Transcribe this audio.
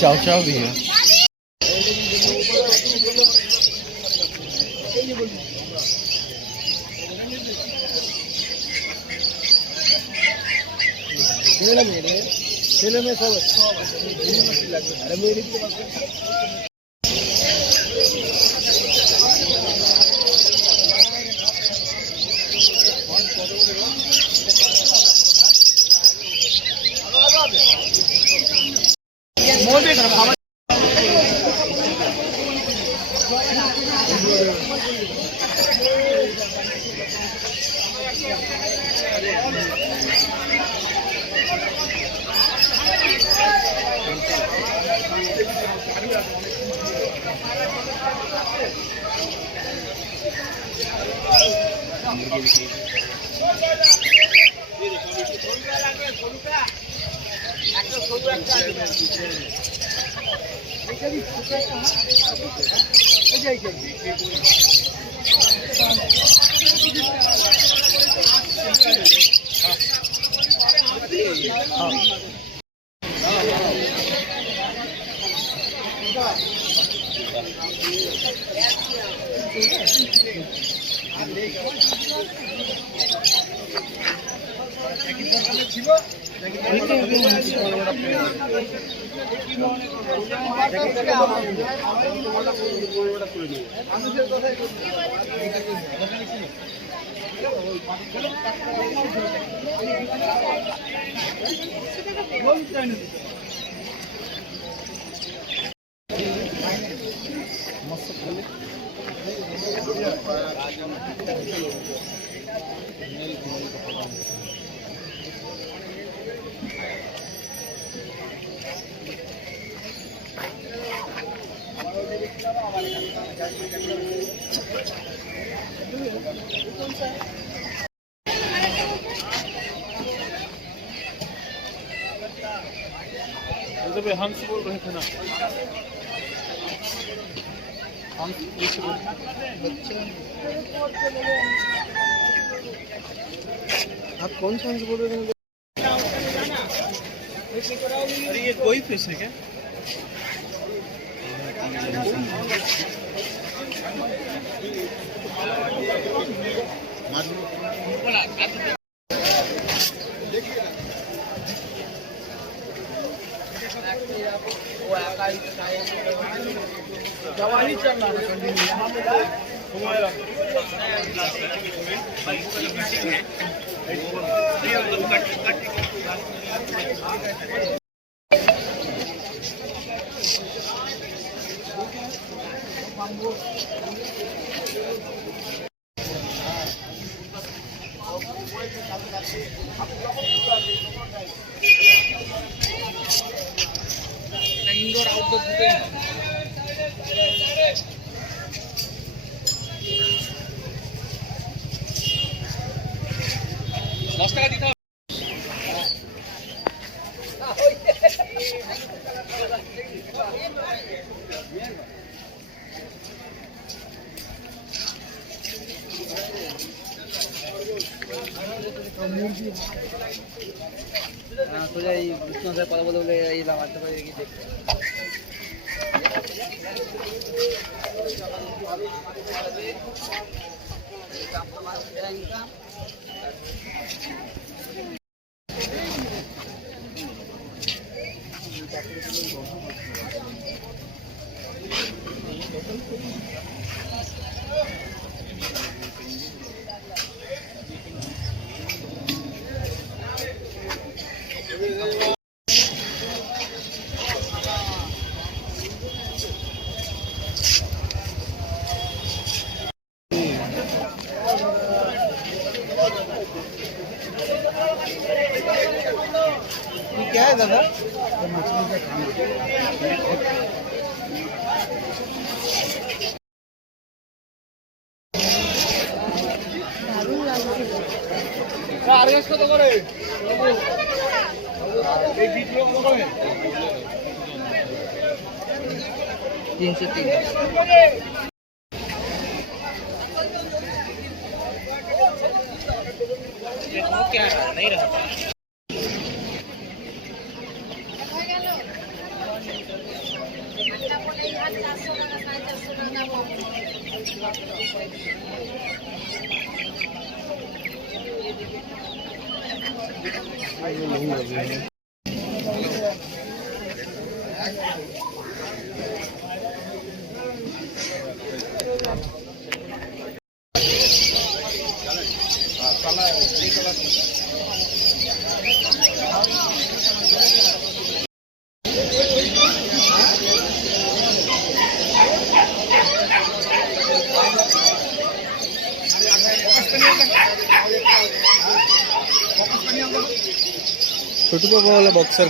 चाव चाव भी है। ছেলে মেয়ে সব আরে মেয়ে हंस बोल रहे थे ना, हंस आप कौन सा हंस बोल रहे थे? अरे ये कोई फिश है क्या? जवानी चल रहा इंडोर आउटडोर दस टाका দিতে হবে। সোজা এই বিষ্ণু স্যার কথা বলে বলে এই লামাতে পারে কি দেখতে क्या है दादा? मछली का खाना কত করে? এই বিটগুলো কত করে? 303। देखो क्या नहीं रहा। ছোট বাবা বক্সার